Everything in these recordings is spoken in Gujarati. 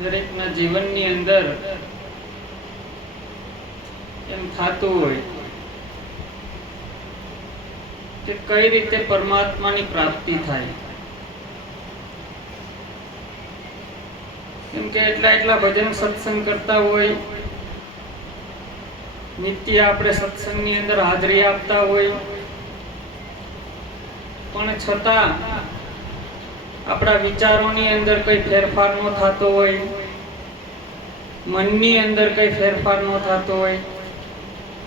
દરેકના જીવનની અંદર એમ થતું હોય કે કઈ રીતે પરમાત્માની પ્રાપ્તિ થાય. કેમ કે એટલા ભજન સત્સંગ કરતા હોય, નિત્ય આપણે સત્સંગની અંદર હાજરી આપતા હોય, પણ છતાં આપણા વિચારોની અંદર કઈ ફેરફાર ન થતો હોય, મનની અંદર કઈ ફેરફાર ન થતો હોય,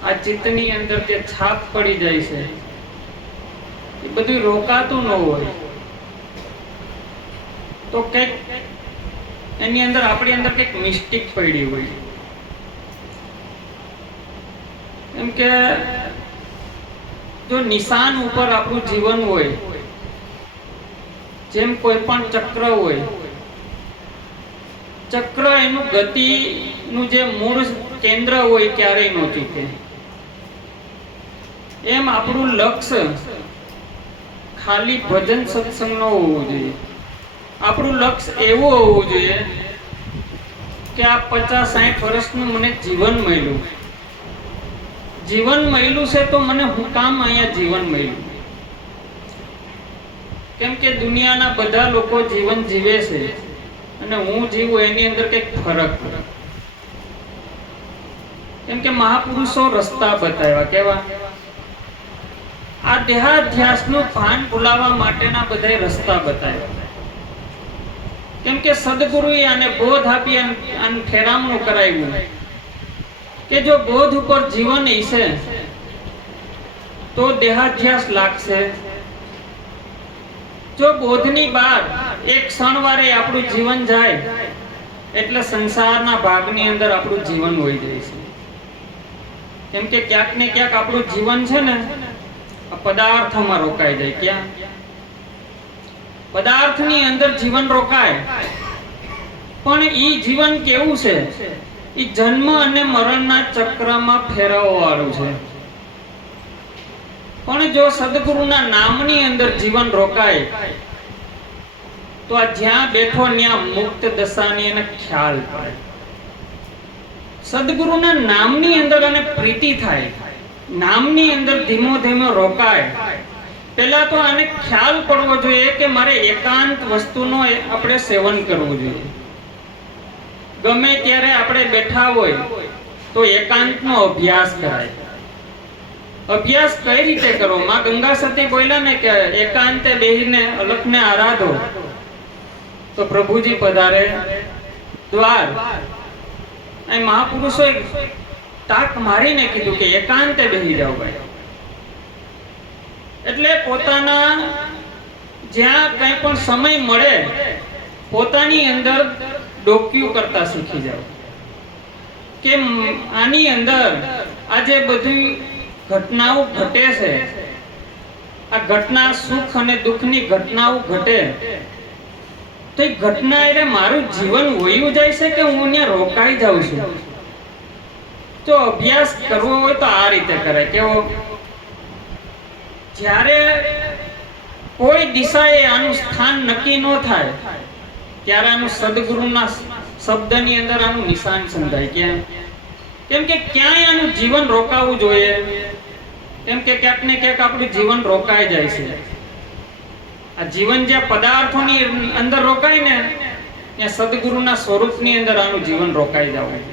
આ ચિત્તની અંદર જે છાપ પડી જાય છે એ બધું રોકાતું ન હોય, તો કંઈક એની અંદર આપણી અંદર કંઈક મિસ્ટેક પડી હોય. એમ કે જો નિશાન ઉપર આપણું જીવન હોય, જેમ કોઈ પણ ચક્ર હોય, ચક્ર એનું ગતિનું જે મૂળ કેન્દ્ર હોય ક્યારેય ન ચૂકે, એમ આપણું લક્ષ્ય ખાલી ભજન સત્સંગ ન હોવું જોઈએ. આપણું લક્ષ્ય એવું હોવું જોઈએ કે આ 50-60 વર્ષનું મને જીવન મળ્યું છે, તો મને હું કામ અહીંયા જીવન મળ્યું. કેમ કે દુનિયાના બધા લોકો જીવન જીવે છે અને હું જીવું એની અંદર કંઈક ફરક. કેમ કે મહાપુરુષો રસ્તા બતાવ્યા. કેવા? આ દેહાધ્યાસનું ભાન ભૂલાવવા માટેના બધા રસ્તા બતાવ્યા. કેમ કે સદગુરુએ આને બોધ આપી અને ઠેરામણું કરાવ્યું કે જો બોધ ઉપર જીવન હશે તો દેહાધ્યાસ લાગશે, જો બોધની બહાર એક ક્ષણવારે આપણું જીવન જાય એટલે સંસારના ભાગની અંદર આપણું જીવન હોઈ જાય છે. કેમ કે ક્યાંક ને ક્યાંક આપણું જીવન છે ને પદાર્થમાં રોકાઈ જાય. ક્યાં? પદાર્થની અંદર જીવન રોકાય. પણ ઈ જીવન કેવું છે? ઈ જન્મ અને મરણના ચક્રમાં ફેરવવાનું છે. પણ જો સદગુરુના નામની અંદર જીવન રોકાય તો આ જ્યાં બેઠો ત્યાં મુક્ત દશાની એને ખ્યાલ પડે. સદગુરુના નામની અંદર અને પ્રીતિ થાય, નામની અંદર ધીમો ધીમો રોકાય. પહેલા તો આને ખ્યાલ પડવો જોઈએ કે મારે એકાંત વસ્તુનો આપણે સેવન કરવું જોઈએ. ગમે ત્યારે આપણે બેઠા હોય તો એકાંતનો અભ્યાસ કરાય. અભ્યાસ કઈ રીતે કરવો? માં ગંગા સતી બોલ્યા ને કે એકાંતે બેહીને અલખને આરાધો તો પ્રભુજી પધારે દ્વાર. અહીં મહાપુરુષોએ તાક મારીને કીધું કે એકાંતે બેહી જાઓ ભાઈ. એટલે પોતાના જ્યાં કંઈ પણ સમય મળે પોતાની અંદર ડોક્યુ કરતા શીખી જાઓ કે આની અંદર આજે બધી ઘટનાઓ ઘટે છે, આ ઘટના સુખ અને દુઃખની ઘટનાઓ ઘટે તો એ ઘટના એટલે મારું જીવન વયું જાય છે કે હું ત્યાં રોકાઈ જાઉં છું. તો અભ્યાસ કરવો હોય તો આ રીતે કરે. કેવો? જ્યારે કોઈ દિશાએ આનું સ્થાન નક્કી ન થાય ત્યારે આનું સદગુરુના શબ્દની અંદર આનું નિશાન સમજાય. કેમ કે ક્યાંય આનું જીવન રોકાવું જોઈએ. કેમ કે ક્યાંક ને ક્યાંક આપણું જીવન રોકાઈ જાય છે. આ જીવન જે પદાર્થોની અંદર રોકાય ને ત્યાં સદગુરુના સ્વરૂપની અંદર આનું જીવન રોકાઈ જવું.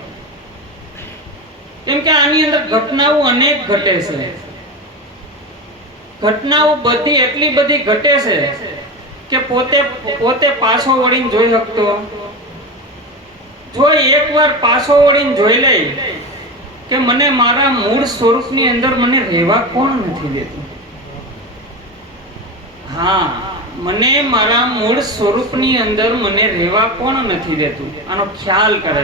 કેમ કે આની અંદર ઘટનાઓ અનેક ઘટે છે. ઘટનાઓ બધી એટલી બધી ઘટે છે કે પોતે પાછો વળીને જોઈ શકતો. જો એકવાર પાછો વળીને જોઈ લે કે મને મારા મૂળ સ્વરૂપની અંદર મને રહેવા કોણ નથી દેતું. હા, મને મારા મૂળ સ્વરૂપની અંદર મને રહેવા કોણ નથી દેતું. આનો ખ્યાલ કરે.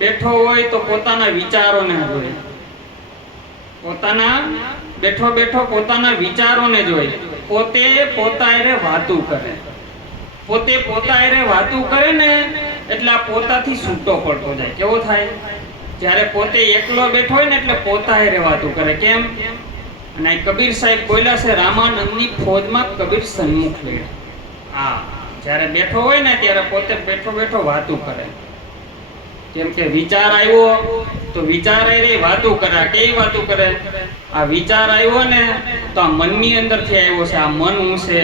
બેઠો હોય તો પોતાના વિચારોને જોઈ, પોતાના વિચારોને જોઈ, પોતે પોતાએ વાતું કરે. પોતે પોતાએ વાતું કરે ને એટલે આ પોતાથી છૂટો પડતો જાય. કેવો થાય? જ્યારે પોતે એકલો બેઠો હોય ને એટલે પોતાએ વાતું કરે. કેમ? અને કબીર સાહેબ બોલ્યા છે રામાનંદની ફોજમાં કબીર સન્મુખ લે. હા, જ્યારે બેઠો હોય ને ત્યારે પોતે બેઠો બેઠો વાતું કરે. જેમ કે વિચાર આવ્યો તો વિચાર આવી વાતું કરે. કેવી વાતું કરે? આ વિચાર આવ્યો ને તો આ મનની અંદરથી આવ્યો છે, આ મન હું છે,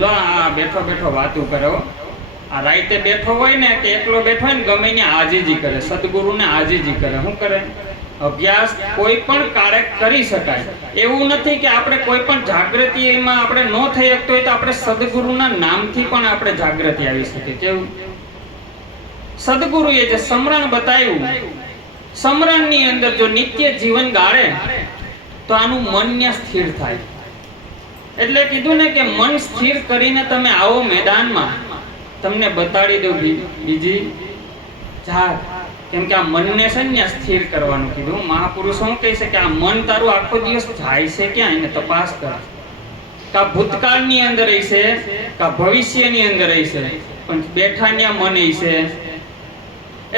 લો આ બેઠો બેઠો વાતું કરે. આ રાઈતે બેઠો હોય ને કે એકલો બેઠો હોય ને ગમે ને આજીજી કરે, સદગુરુને આજીજી કરે. શું કરે? અભ્યાસ કોઈ પણ કાર્ય કરી શકાય. એવું નથી કે આપણે કોઈ પણ જાગૃતિ એમાં આપણે ન થઈ શકતો હોય તો આપણે સદગુરુના નામથી પણ આપણે જાગૃતિ આવી શકે. કેવું? સદગુરુએ જે સમરણ બતાવ્યું, સમરણની અંદર જો નિત્ય જીવન ગાળે તો આનું મન ને સ્થિર થાય. એટલે કીધું ને કે મન સ્થિર કરીને તમે આવો મેદાનમાં, તમને બતાડી દઉં બીજી જાત. કેમ કે આ મનને છે ને સ્થિર કરવાનું કીધું. મહાપુરુષો શું કહે છે કે આ મન તારું આખો દિવસ જાય છે ક્યાં, એને તપાસ કર. કા ભૂતકાળની અંદર હશે, કા ભવિષ્યની અંદર હશે, પણ બેઠા ન્યા મન હશે.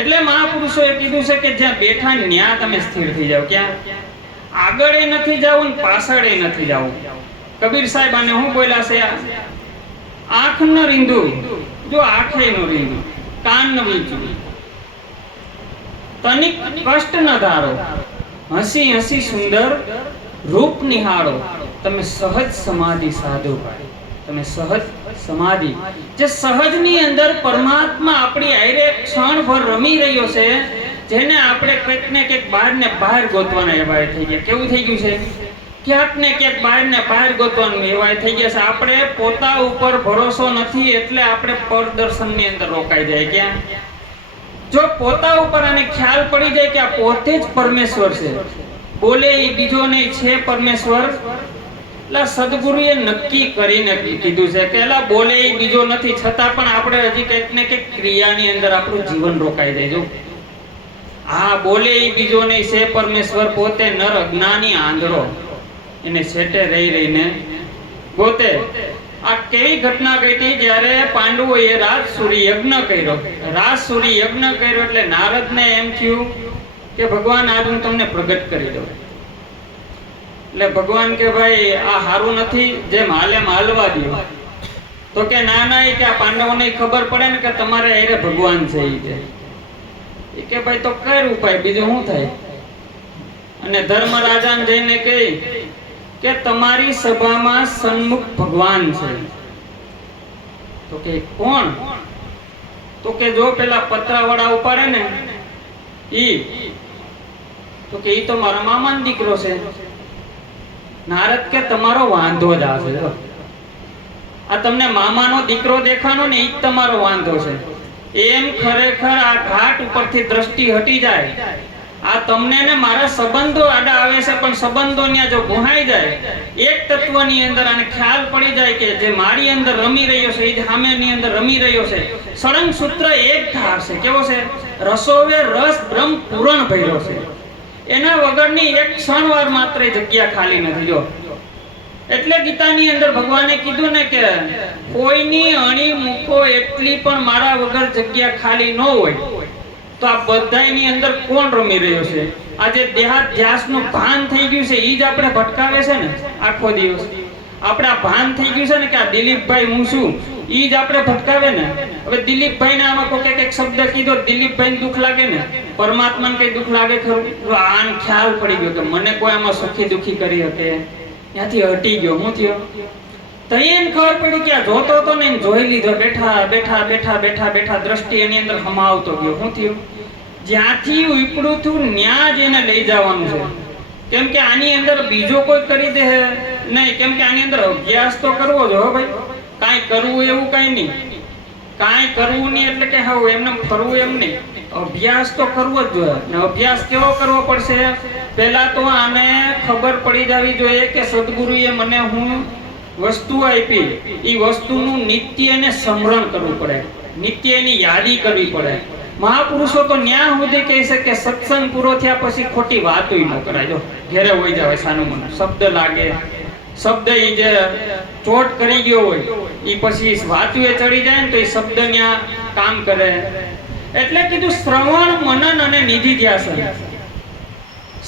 એટલે મહાપુરુષોએ કીધું છે કે જ્યાં બેઠા ન્યા તમે સ્થિર થઈ જાવ. ક્યાં? આગળ એ નથી જાવું ને પાછળ એ નથી જાવું. કબીર સાહેબ આને શું બોલ્યા છે? આંખ ન રીંધું, જો આંખે ન રીંધું, કાન ન વીંચું, તનિક કષ્ટ ન ધારો, હસી હસી સુંદર રૂપ નિહાળો, તમે સહજ સમાધિ સાધો પાડે. તમે સહજ સમાધિ, જે સહજની અંદર પરમાત્મા આપણી આયરે ક્ષણભર રમી રહ્યો છે, જેને આપણે કંઈક ને કંઈક બહાર ને બહાર ગોતવાના એવા થઈ ગયા. કેવું થઈ ગયું છે? ક્યાંક ને ક્યાંક બહાર ને બહાર ગોતવાનું એવા થઈ ગયા છે. આપણે પોતા ઉપર ભરોસો નથી એટલે આપણે પરદર્શનની અંદર રોકાઈ જાય. ક્યાં? જો પોતા ઉપર આને ખ્યાલ પડી જાય કે આ પોતે જ પરમેશ્વર છે, બોલે એ બીજો નહીં, છે પરમેશ્વર. એટલે સદગુરુએ નક્કી કરીને કીધું છે કે એલા બોલે એ બીજો નથી, છતાં પણ આપણે હજી કંઈક ને કંઈક ક્રિયાની અંદર આપણું જીવન રોકાઈ જાય. જો હા બોલે એ બીજો નહીં, છે પરમેશ્વર, પોતે નર અજ્ઞાની આંધળો, એને છેટે રહી રહીને ગોતે. આ કેવી ઘટના ઘટી? જ્યારે પાંડવોએ રાજસૂરી યજ્ઞ કર્યો. રાજસૂરી યજ્ઞ કર્યો એટલે નારદને એમ થયું કે ભગવાન આજ હું તમને પ્રગટ કરી દઉં. એટલે ભગવાન કે ભાઈ આ હારું નથી, જેમ હાલે એમ હાલવા દો. તો કે ના ના, એ કે આ પાંડવોને ખબર પડે ને કે તમારે એરે ભગવાન છે. એ કે ભાઈ તો કઈ ઉપાય, બીજું શું થાય? અને ધર્મરાજાને જઈને કહી કે તમારી સભામાં સન્મુખ ભગવાન છે. તો કે કોણ? તો કે જો પેલા પતરાવાળા ઉપાડે ને ઈ, તો કે ઈ તો મારા મામાનો દીકરો છે. નારદ કે તમારો વાંધો જ આ છે. આ તમને મામાનો દીકરો દેખાનો ને ઈ જ તમારો વાંધો છે. એમ ખરેખર આ ઘાટ ઉપરથી દ્રષ્ટિ હટી જાય. આ તમને ને મારા સંબંધો આડા આવે છે, પણ સંબંધો ન્યા જો ગુહાઈ જાય, એક તત્વની અંદર આને ખ્યાલ પડી જાય કે જે મારી અંદર રમી રહ્યો છે એ જ સામેની અંદર રમી રહ્યો છે. સળંગ સૂત્ર એક ધાર છે. કેવો છે? રસોવે રસ બ્રહ્મ પૂરણ ભર્યો છે. એના વગરની એક ક્ષણવાર માત્ર જગ્યા ખાલી નથી. જો એટલે ગીતાની અંદર ભગવાને કીધું ને કે કોઈની અણી મૂકો એટલી પણ મારા વગર જગ્યા ખાલી ન હોય. તો આ બધાની અંદર કોણ રમી રહ્યો છે? આજે દેહાત ધ્યાસનું ભાન થઈ ગયું છે, ઈ જ આપણે ભટકાવે છે ને આખો દિવસ. આપણે આ ભાન થઈ ગયું છે ને કે આ દિલીપભાઈ હું છું, ઈ જ આપણે ભટકાવે ને. હવે દિલીપભાઈને આમાં કોઈ એક શબ્દ કીધો, દિલીપભાઈને દુઃખ લાગે ને, પરમાત્માને કઈ દુઃખ લાગે ખરું? આને ખ્યાલ પડી ગયો કે મને કોઈ આમાં સુખી દુઃખી કરી શકે, ત્યાંથી હટી ગયો. હું થયો? તો એને ખબર પડી કે આ જોતો હતો ને જોઈ લીધો. બેઠા બેઠા બેઠા બેઠા બેઠા દ્રષ્ટિ એની અંદર હમાવતો ગયો. શું થયું? જ્યાંથી ઉપડું થયું ન્યા જ એને લઈ જવાનું છે. કેમ કે આની અંદર બીજો કોઈ કરી દે નહીં. કેમ કે આની અંદર અભ્યાસ તો કરવો જ. હો ભાઈ, કાંઈ કરવું એવું કાંઈ નહીં. કાંઈ કરવું નહીં એટલે કે હા એમને ફરવું એમ નહીં. અભ્યાસ તો કરવો જ જોઈએ. ને અભ્યાસ કેવો કરવો પડશે? પહેલા તો આને ખબર પડી જવી જોઈએ કે સદગુરુએ મને હું વસ્તુ આપી, એ વસ્તુનું નિત્ય એને સ્મરણ કરવું પડે, નિત્ય એની યાદી કરવી પડે. મહાપુરુષો તો ન્યા સુધી કહે છે કે સત્સંગ પૂરો થયા પછી ખોટી વાતો ન કરાય. જો ઘેરે હોઈ જાય સાનું મને શબ્દ લાગે, શબ્દ એ જે ચોટ કરી ગયો હોય એ પછી વાતુએ ચડી જાય ને તો એ શબ્દ ન્યા કામ કરે. એટલે કીધું શ્રવણ મનન અને નિધિ ધ્યાસન.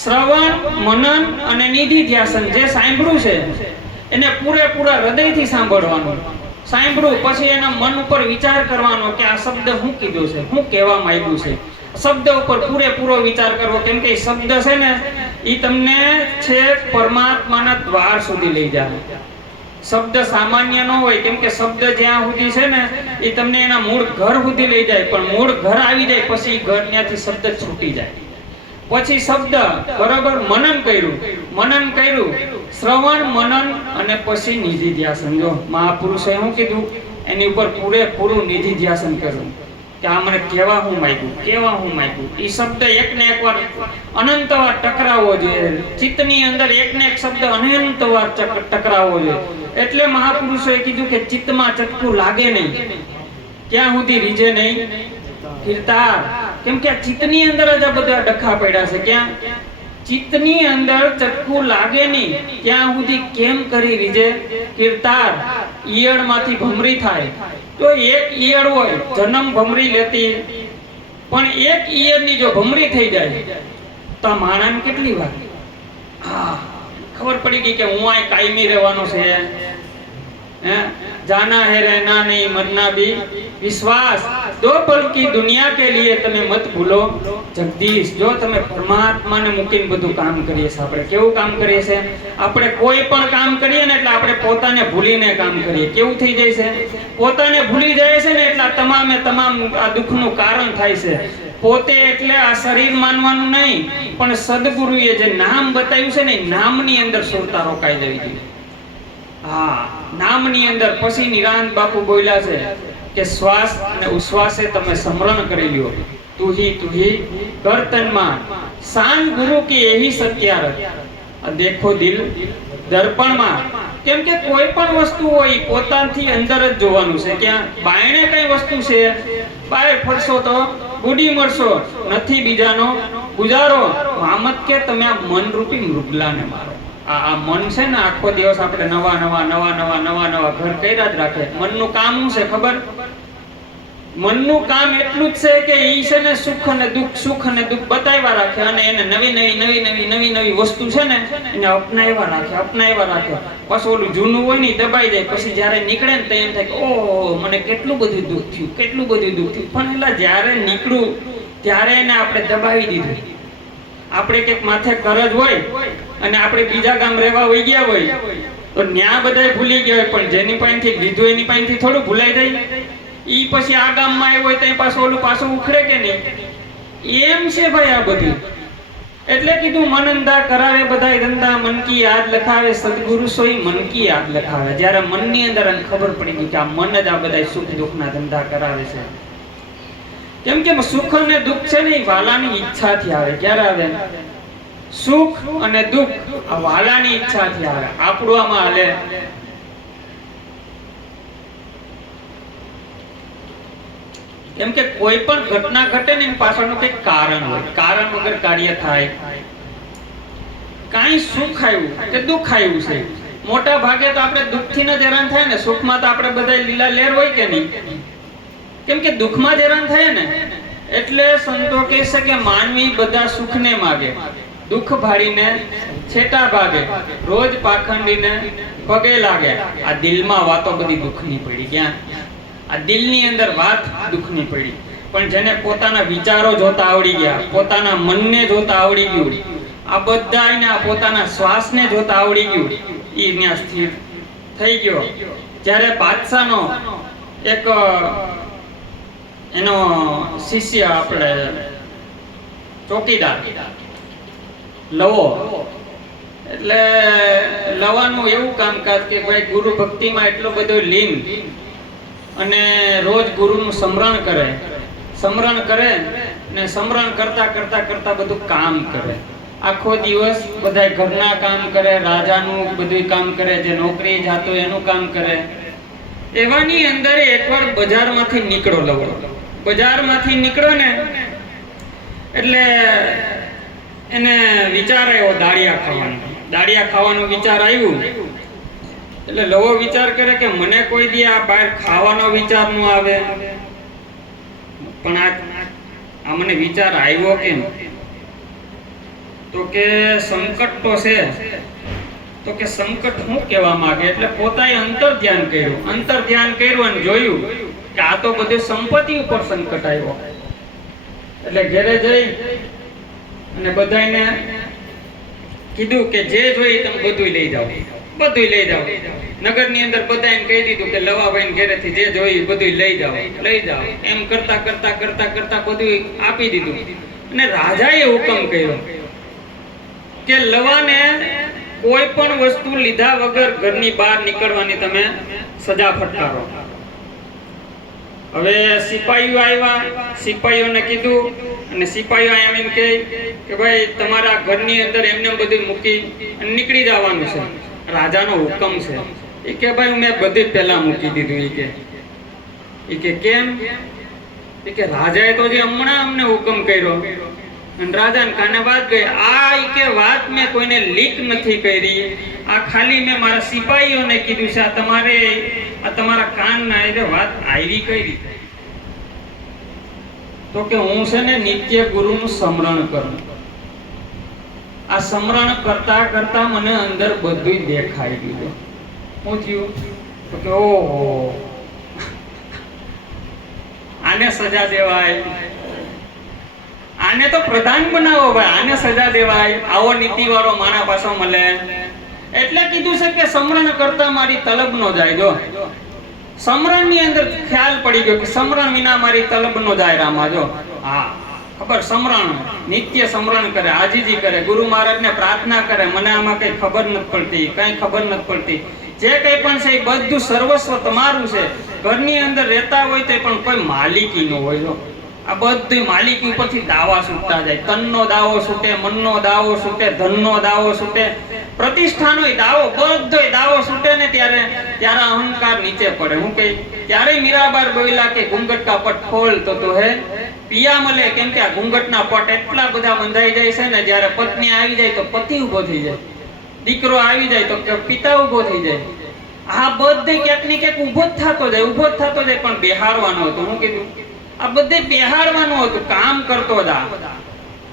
શ્રવણ મનન અને નિધિ ધ્યાસન જે સાંભળ્યું છે એને પૂરેપૂરા હૃદયથી સાંભળવાનું. સાંભળ્યું પછી એના મન ઉપર વિચાર કરવાનો કે આ શબ્દ શું કીધું છે, શું કહેવા માંગ્યું છે. શબ્દ ઉપર પૂરેપૂરો વિચાર કરવો, કેમ કે એ શબ્દ છે ને એ તમને છે પરમાત્માના દ્વાર સુધી લઈ જાય. શબ્દ સામાન્ય ન હોય, કેમ કે શબ્દ જ્યાં સુધી છે ને એ તમને એના મૂળ ઘર સુધી લઈ જાય, પણ મૂળ ઘર આવી જાય પછી ઘર ત્યાંથી શબ્દ છૂટી જાય. પછી શબ્દ બરાબર મનન કર્યું, શ્રવણ મનન અને પછી નિધિ ધ્યાસન. જો મહાપુરુષે શું કીધું, એની ઉપર પૂરેપૂરું નિધિ ધ્યાસન કરવું કે આ મને કેવા હું માંગ્યું. એ શબ્દ એક ને એક વાર અનંત વાર ટકરાવવો જોઈએ. ચિત્તની અંદર એક ને એક શબ્દ અનંત વાર ટકરાવવો જોઈએ. એટલે મહાપુરુષોએ કીધું કે ચિત્તમાં ચટકું લાગે નહીં ત્યાં સુધી રીજે નહીં કીર્તાર. કેમ કે આ ચિત્તની અંદર જ આ બધા ડખા પડ્યા છે. ક્યાં? ચિત્તની અંદર ચટકું લાગે નહીં ત્યાં સુધી કેમ કરી રીજે કીર્તાર. ઈયળમાંથી ભમરી થાય તો એક ઈયળ હોય જન્મ ભમરી લેતી, પણ એક ઈયળની જો ભમરી થઈ જાય તો માણસને કેટલી વાર ખબર પડી ગઈ કે હું આ કાયમી રહેવાનો છે. जाना है रहना नहीं मरना भी विश्वास. दो पल की दुनिया के लिए તમે મત ભૂલો જગદીશ. જો તમે પરમાત્માને મૂકીને બધું કામ કરીએ છીએ, આપણે કેવું કામ કરીએ છીએ, આપણે કોઈ પણ કામ કરીએ ને એટલે આપણે પોતાને ભૂલીને કામ કરીએ. કેવું થઈ જાય છે? પોતાને ભૂલી જાય છે ને એટલે તમામે તમામ આ દુઃખનું કારણ થાય છે. પોતે એટલે આ શરીર માનવાનું નહીં, પણ સદગુરુએ જે નામ બતાવ્યું છે ને નામની અંદર સુરતા રોકાઈ જવી જોઈએ. હા, નામની અંદર. પછી નિરાંત બાપુ બોલ્યા છે કે શ્વાસ અને ઉશ્વાસે તમે સ્મરણ કરી લ્યો. તુહી કર્તનમાં શાન ગુરુ કી એહી સત્યારત. દેખો દિલ દર્પણમાં. કેમ કે કોઈ પણ વસ્તુ હોય પોતાથી અંદર જ જોવાનું છે. ક્યાં બાયણે કઈ વસ્તુ છે, બાય ફરશો તો બુડી મરશો, નથી બીજાનો ગુજારો. મામત કે તમે આ મન રૂપી મૃગલાને મારો. આ મન છે ને આખો દિવસ આપણે નવા ઘર કર્યા જ રાખે. મનનું કામ શું છે ખબર? મનનું કામ એટલું જ છે કે ઈ છે ને સુખ અને દુઃખ બતાવ્યા રાખે, અને એને નવી વસ્તુ છે ને એને અપનાવ્યા રાખે. પછી ઓલું જૂનું હોય ને દબાઈ જાય. પછી જ્યારે નીકળે ને તો એમ થાય કે ઓહો મને કેટલું બધું દુઃખ થયું. પણ એટલે જ્યારે નીકળું ત્યારે એને આપણે દબાવી દીધું. આપણે કંઈક માથે કરજ હોય અને આપણે બીજા ગામ રહેવા વહી ગયા હોય તો ન્યા બધાય ભૂલી ગયા હોય, પણ જેની પાસેથી લીધું એની પાસેથી થોડું ભૂલાઈ જાય. ઈ પછી આ ગામમાં આવ્યો હોય તો પાછું પાછું ઉખડે કે નહીં? એમ છે ભાઈ આ બધું. એટલે કીધું મનંદા કરાવે બધાય ધંધા, મન કી યાદ લખાવે સદગુરુ સોઈ મન કી યાદ લખાવે. જ્યારે મનની અંદર એને ખબર પડી ગઈ કે આ મન જ આ બધાય સુખ દુઃખના ધંધા કરાવે છે. કેમ કે સુખ અને દુઃખ છે ને એ વાલાની ઈચ્છાથી આવે. ક્યારે આવે? સુખ અને દુઃખ આ વાલાની ઈચ્છાથી આવે. આપણું આમાં હાલે. કેમ કે કોઈ પણ ઘટના ઘટે ને એની પાછળનું કંઈક કારણ હોય. કારણ વગર કાર્ય થાય. કાંઈ સુખ આવ્યું કે દુઃખ આવ્યું છે, મોટા ભાગે તો આપણે દુઃખથી જ હેરાન થાય ને. સુખમાં તો આપણે બધા લીલા લેર હોય કે નહીં? કેમ કે દુઃખમાં જ હેરાન થાય ને. એટલે સંતો કહે છે કે માનવી બધા સુખને માગે, દુઃખ ભાળીને છેટા ભાગે, રોજ પાખંડીને પગે લાગે. આ દિલમાં વાતો બધી દુઃખની પડી. ક્યાં? આ દિલની અંદર વાત દુઃખની પડી. પણ જેને પોતાના વિચારો જોતા આવડી ગયા, પોતાના મનને જોતા આવડી ગયું, આ બધાને પોતાના શ્વાસને જોતા આવડી ગયું, ઈ ત્યાં સ્થિર થઈ ગયો. જ્યારે બાદશાહનો એક એનો શિષ્ય આપણે ચોકીદાર લવો, એટલે લવાનું એવું કામકાજ કે ભાઈ ગુરુ ભક્તિમાં એટલો બધો લીન અને રોજ ગુરુનું સ્મરણ કરે ને સ્મરણ કરતા બધું કામ કરે. આખો દિવસ બધા ઘરના કામ કરે, રાજાનું બધું કામ કરે, જે નોકરી જાતો એનું કામ કરે. એવાની અંદર એકવાર બજારમાંથી નીકળો લવો. બજારમાંથી નીકળો ને એટલે એને વિચાર આવ્યો દાળિયા ખાવાનો વિચાર આવ્યું. એટલે લવો વિચાર કરે કે મને કોઈ દી આ બહાર ખાવાનો વિચાર ન આવે, પણ આ મને વિચાર આવ્યો કેમ? તો કે સંકટ તો છે, તો કે સંકટ શું કહેવા માંગે? એટલે પોતાએ અંતર ધ્યાન કર્યું અને જોયું કે આ તો બધે સંપત્તિ ઉપર સંકટ આવ્યો. એટલે ઘરે જઈ અને બધાને કીધું કે જે જોઈ તમે બધું લઈ જાઓ. નગરની અંદર બધાને કહી દીધું કે લવાભાઈ ઘરેથી જે જોઈ બધું લઈ જાઓ. એમ કરતા બધું આપી દીધું. અને રાજાએ હુકમ કર્યો કે લવાને કોઈ પણ વસ્તુ લીધા વગર ઘરની બહાર નીકળવાની તમે સજા ફટકારો. હવે સિપાહીઓ આવ્યા, સિપાહીઓને કીધું અને સિપાહીઓ આવીને કહે કે ભાઈ તમારા ઘરની અંદર એમને બધું મૂકી અને નીકળી જવાનું છે, રાજાનો હુકમ છે. એ કે ભાઈ મેં બધું પહેલા મૂકી દીધું. એ કે કેમ? એ કે રાજાએ તો જે હમણાં અમને હુકમ કર્યો અને રાજાને કાને વાત ગઈ. આ કે વાત મેં કોઈને લીક નથી કરી, આ ખાલી મેં મારા સિપાહીઓને કીધું છે. આ તમારા કાનના એ વાત આવી કઈ રીતે? તો કે હું છે ને નિત્ય ગુરુનું સ્મરણ કરું. આ સ્મરણ કરતા મને અંદર બધું દેખાઈ ગયું. શું થયું? તો કે ઓહો, આને સજા દેવાય, આને તો પ્રધાન બનાવો ભાઈ, આને સજા દેવાય, આવો નીતિવાળો માણા પાછો મળે. એટલે કીધું છે કે સમરણ કરતા મારી તલબ નો જાય. જો સમરણ ની અંદર ખ્યાલ પડી ગયો કે સમરણ વિના મારી તલબ નો જાય. રામા જો હા ખબર, સમરણ નિત્ય સમરણ કરે, આજીજી કરે, ગુરુ મહારાજને પ્રાર્થના કરે. મને આમાં કઈ ખબર નથી પડતી. જે કઈ પણ છે એ બધું સર્વસ્વ તમારું છે. ઘરની અંદર રહેતા હોય તો પણ કોઈ માલિકી ન હોય. આ બધું માલિકી ઉપરથી દાવા છૂટતા જાય. તનનો દાવો છૂટે, મનનો દાવો છૂટે, ધનનો દાવો છૂટે, પ્રતિષ્ઠાનો દાવો, બધોય દાવો છૂટે ને ત્યારે અહંકાર નીચે પડે. હું કઈ ત્યારે મીરાબાર બોલ્યા કે ઘૂંઘટ કા પટ ખોલ તો હે પિયા મળે. કેમ કે આ ઘૂંઘટના પટ એટલા બધા બંધાઈ જાય છે ને, જ્યારે પત્ની આવી જાય તો પતિ ઉભો થઈ જાય, દીકરો આવી જાય તો પિતા ઉભો થઈ જાય. આ બધે ક્યાંક ને ક્યાંક ઉભો જ થતો જાય, પણ બેહારવાનો હતો. હું કીધું આ બધે બેહાડવાનું હતું. કામ કરતો જા,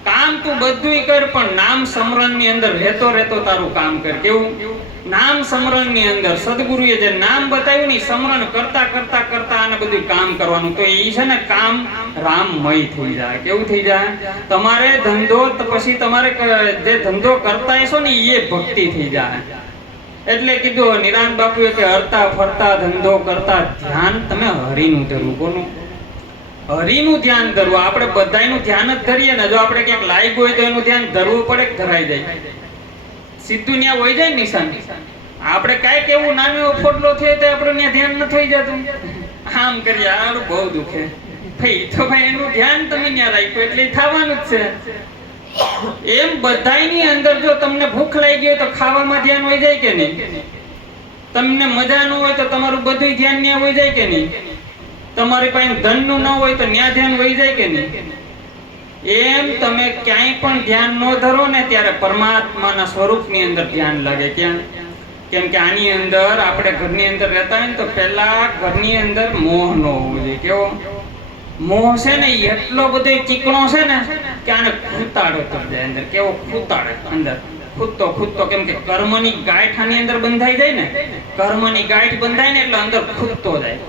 કામ તું બધુંય કર, પણ નામ સ્મરણ ની અંદર રહેતો તારું કામ કર. કેવું? નામ સ્મરણ ની અંદર સદગુરુએ જે નામ બતાવ્યું ને, સ્મરણ કરતા આને બધું કામ કરવાનું. તો એ છે ને કામ રામમય થઈ જાય. કેવું થઈ જાય? તમારે ધંધો પછી તમારે જે ધંધો કરતા હશો ને એ ભક્તિ થઈ જાય. એટલે કીધું નિરાંત બાપુએ કે હરતા ફરતા ધંધો કરતા ધ્યાન તમે હરિનું ધરવું. કોનું? હરિનું ધ્યાન ધરવું. આપણે બધાયનું ધ્યાન જ ધરીએ ને. જો આપણે ક્યાંક લાગ્યું હોય તો એનું ધ્યાન ધરવું પડે કે ધરાઈ જાય? સીધું ન્યા હોય જાય નિશાન. આપણે કાંઈક એવું નાનો ફોટલો થયો તો આપણે ત્યાં ધ્યાન ન થઈ જતું. આમ કરીએ આડું બહુ દુખે ભાઈ, તો ભાઈ એનું ધ્યાન તમે ત્યાં રાખ્યું એટલે થવાનું જ છે. એમ બધાયની અંદર જો તમને ભૂખ લાગી હોય તો ખાવામાં ધ્યાન હોય જાય કે નહીં? તમને મજા ન હોય તો તમારું બધું ધ્યાન ત્યાં હોય જાય કે નહીં? તમારી પાસે ધનનું ન હોય તો ન્યા ધ્યાન વહી જાય કે નહીં? એમ તમે ક્યાંય પણ ધ્યાન ન ધરો ને ત્યારે પરમાત્માના સ્વરૂપની અંદર ધ્યાન લાગે. ક્યાં? કેમ કે આની અંદર આપણે ઘરની અંદર રહેતા હોય ને તો પહેલા ઘરની અંદર મોહ ન હોવો જોઈએ. કેવો મોહ છે ને એટલો બધો ચીકણો છે ને કે આને ખૂતાડો થઈ જાય અંદર. કેવો ખૂતાડે અંદર? ખૂતતો. કેમ કે કર્મની ગાંઠ આની અંદર બંધાઈ જાય ને, કર્મની ગાંઠ બંધાય ને એટલે અંદર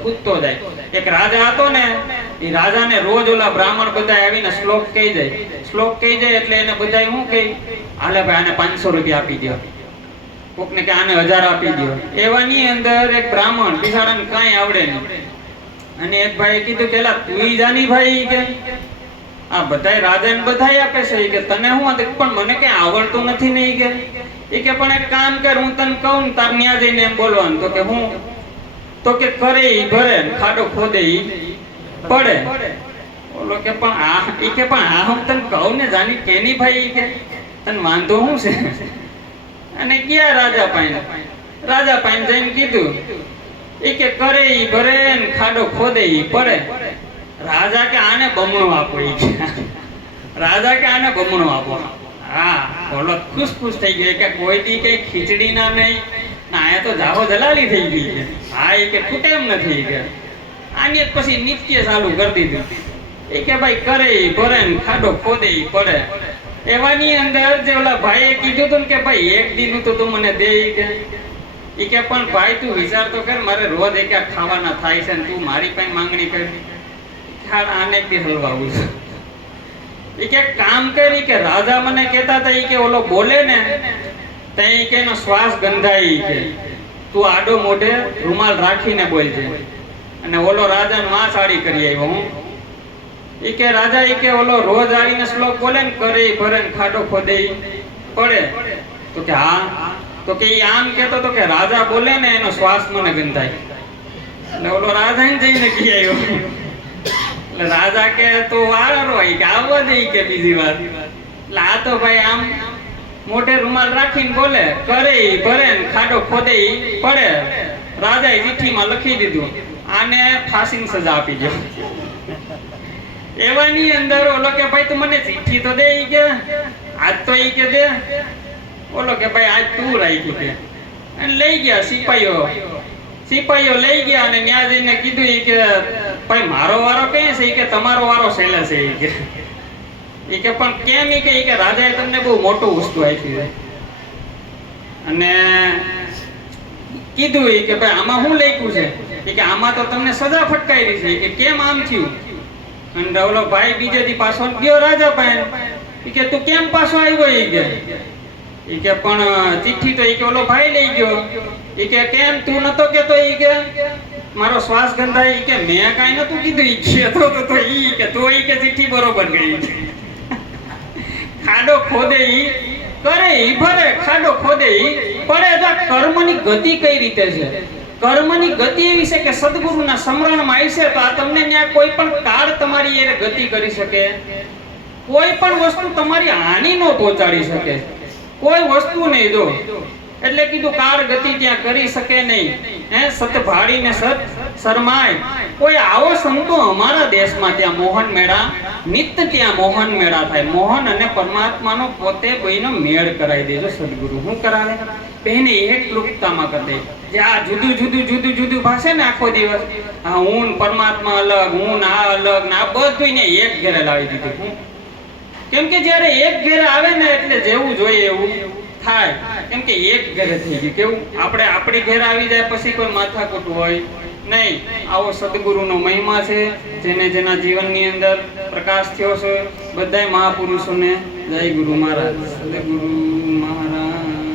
ખૂતતો જાય. એક રાજા હતો ને, એ રાજાને રોજ ઓલા બ્રાહ્મણ બધા આવીને શ્લોક કહી જાય એટલે એને બધા શું કહે, હાલે ભાઈ આને 500 રૂપિયા આપી દો, કોકને કે આને 1000 આપી દો. એવાની અંદર એક બ્રાહ્મણ બિચારાને કાંઈ આવડે નહીં, અને એક ભાઈ કીધું પેલા તું જાની ભાઈ કે આ બધાય રાજાને બધાય આપે છે કે તને હું પણ મને કઈ આવડતું નથી ને. એ કે પણ એક કામ કર, હું તને કહું ને તાર ન્યા જઈને એમ બોલવાનું. તો કે હું? તો કે કરે ઈ ભરે, ખાડો ખોદે ઈ પડે. બોલો કે પણ આ હું તને કહું ને જાની કેની ભાઈ કે તને વાંધો શું છે? અને ગયા રાજા પાઈને જઈને કીધું. એ કે કરે ઈ ભરે ને ખાડો ખોદે ઈ પડે. રાજા કે આને બમણો આપો. રાજા કે આને બમણો આપો. હા, બોલો ખુશ થઈ ગયો કે કોઈ દી કઈ ખીચડી ના નહીં ના, આયા તો જાહો દલાલી થઈ ગઈ છે. હા, એ કે ખૂટે એમ નથી કે આને પછી નિત્ય ચાલુ કરી દીધું. એ કે ભાઈ કરે ઈ ભરે ને ખાડો ખોદે ઈ પડે. એવાની અંદર જે ઓલા ભાઈએ કીધું હતું ને કે ભાઈ એક દીનું તો તું મને દે ઈ કે પણ ભાઈ તું વિચાર તો કર, મારે રોજ એક ખાવાના થાય છે ને તું મારી પાસે માંગણી કરી. ખ્યાલ આને બી હલવાવું છે. ઈ કે કામ કરી કે રાજા મને કહેતા હતા ઈ કે ઓલો બોલે ને તઈ કે એનો શ્વાસ ગંધાય ઈ કે તું આડો મોઢે રૂમાલ રાખીને બોલજે. અને ઓલો રાજાને વાંસ આડી કરી આવ્યો. હું ઈ કે રાજા ઈ કે ઓલો રોજ આવીને શ્લોક બોલે ને કરે ભરે ને ખાડો ખોદે પડે. તો કે હા. તો કે ઈ આમ કહેતો તો કે રાજા બોલે ને એનો શ્વાસ મને ગંધાય. એટલે ઓલો રાજાને જઈને કહી આવ્યો. એટલે રાજા કે તો વારો ઈ કે આવવા દે કે બીજી વાર. એટલે આ તો ભાઈ આમ મોઢે રૂમાલ રાખીને બોલે કરે ભરે ને ખાડો ખોદે પડે. રાજાએ ચિઠ્ઠીમાં લખી દીધું આને ફાંસીની સજા આપી દો. એવાની અંદર ઓલો કે ભાઈ તું મને ચિઠ્ઠી તો દે ઈ કે આજ તો ઈ કે દે. ઓલો કે ભાઈ આજ તું રાખી કે અને લઈ ગયા સિપાહીઓ લઈ ગયા અને ન્યા જઈને કીધું ઈ કે ભાઈ મારો વારો કઈ છે ઈ કે તમારો વારો છેલ્લે છે ઈ કે પણ કેમ ઈ કે રાજાએ તમને બહુ મોટું વસ્તુ આપી છે અને કીધું ઈ કે ભાઈ આમાં શું લખ્યું છે ઈ કે આમાં તો તમને સજા ફટકારી છે કે કેમ આમ થયું. અને ઓલો ભાઈ બીજે દી પાછો ગયો રાજા પાસે. ઈ કે તું કેમ પાછો આવ્યો ઈ કે પણ ચિઠ્ઠી તો ઈ કે ઓલો ભાઈ લઈ ગયો. ઈ કે કેમ તું નતો કેતો ઈ કે મારો શ્વાસ ગંધાય ઈ કે મેં કાઈ નતું કીધું ઈ કે તો ઈ કે તો ઈ કે ચિઠ્ઠી બરોબર ગઈ. ખાડો ખોદે ઈ કરે ઈ ભરે ખાડો ખોદે ઈ પડે. તો કર્મની ગતિ કઈ રીતે છે? કર્મની ગતિ એવી છે કે સદગુરુના સ્મરણમાં આવશે તો આ તમને ત્યાં કોઈ પણ કાળ તમારી એ ગતિ કરી શકે. કોઈ પણ વસ્તુ તમારી હાનિ ન પહોંચાડી શકે. કોઈ વસ્તુ નહીં. જો એટલે કીધું કાળ ગતિ ત્યાં કરી શકે નહીં. સત ભાડીને સત શરમાય. કોઈ આવો સંતો અમારા દેશમાં ત્યાં મોહન મેળા નિત્ય ત્યાં મોહન મેળા થાય. મોહન અને પરમાત્માનો પોતે કોઈનો મેળ કરાવી દેજો સદગુરુ. શું કરાવે? બેને એક રૂપતામાં કરી દે. જે આ જુદું ભાષે ને આખો દિવસ હા હું પરમાત્મા અલગ હું આ અલગ ને આ બધું ને એક ઘેરે લાવી દીધું. કેમ કે જ્યારે એક ઘેરે આવે ને એટલે જેવું જોઈએ એવું થાય. કેમ કે એક ઘરે થઈ ગયું. કેવું આપણે આપણી ઘેર આવી જાય પછી કોઈ માથાકૂટ હોય નહીં. આવો સદગુરુનો મહિમા છે. જેના જીવનની અંદર પ્રકાશ થયો છે. બધાય મહાપુરુષોને જય ગુરુ મહારાજ. સદગુરુ